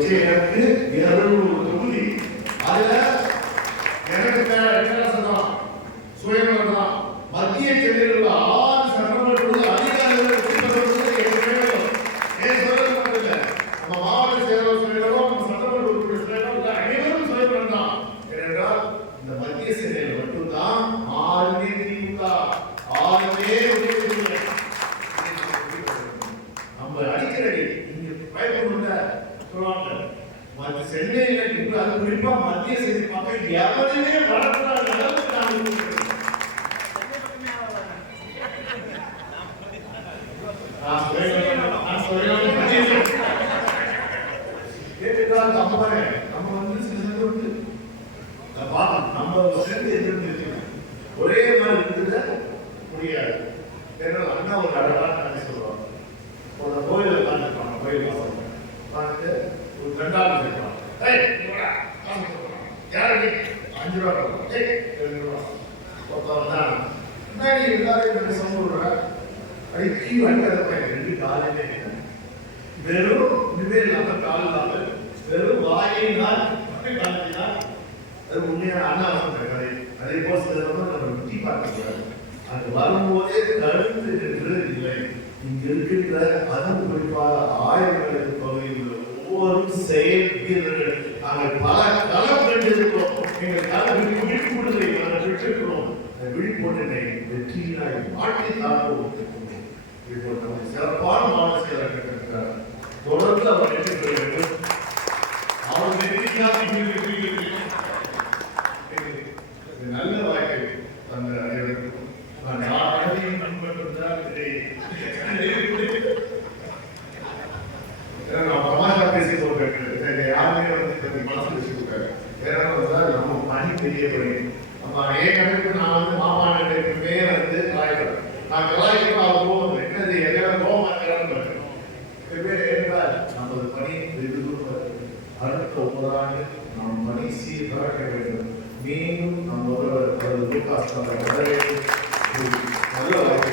வச்சு எனக்கு இருநூறு தொகுதி அதுல எனக்கு பேரரசம் சுயநலம் தான் மத்திய சென்னையில் ஆறு சட்டமன்ற அதிகாரிகள் நம்ம மாவட்ட செயலாளர் சொல்லிடவோ, நம்ம சட்டமன்ற உறுப்பினர் அனைவரும் சுயநலம் தான். ஏனென்றால் இந்த மத்திய சென்னையில் மட்டும்தான் ஆளுமே திமுக. ஆளுமே நம்ம அடிக்கடி இங்க பயப்படணும்ல மற்ற சென்னையில இப்ப அது குறிப்பா மத்திய செய்தி மக்கள் எவருமே வளர்க்கிறாங்க அளவுக்கு நான் இருக்கிறேன். ரெண்டாவது இருப்பாங்க ஏய் அஞ்சு ரூபா ரெண்டு ரூபா. தான், என்ன நீ எல்லாரையும் வண்டி ரெண்டு காலையிலே வெறும் இதுவே இல்லாம கால் இல்லாம வெறும் வாயினால் காலத்தினால் அது உண்மையான அண்ணா சொன்ன கதை அதே போல் சில சமயம் நம்ம விட்டி பார்க்கக்கூடாது அங்கு வரும்போதே கருத்து என்று இல்லை இங்க இருக்கின்ற அதன் குறிப்பாக ஆயிரங்களுக்கு நாங்கள் பல களம் கண்டிருக்கிறோம். எங்கள் களம் விழிப்புணர்வை நாங்கள் பெற்றிருக்கிறோம். அந்த விழிப்புணர்வை வெற்றியினாய் மாற்றி தாக்குவோம் இப்போ நமக்கு சிறப்பான மாவட்ட செயலர் கட்டிருக்கிறார் தொடர்ந்து அவர் வெற்றி பெற வேண்டும் அவர் வெற்றிக்காக நம்ம பணி பெரிய பணி நம்ம ஏன் கணக்கு நான் வந்து மாமா மாமாண்டமே வந்து கலாய்க்கிறேன் நான் கலாய்க்கிறப்ப அவர் போகும் என்னது எல்லாம் போக மாட்டேங்கிறான்னு நமது பணி வெகு அடுத்த ஒவ்வொரு நம் பணி சீர்பறக்க வேண்டும் மீண்டும் நம் ஒருவர் லூகாஸ் அவர்கள் வரவேற்று நல்ல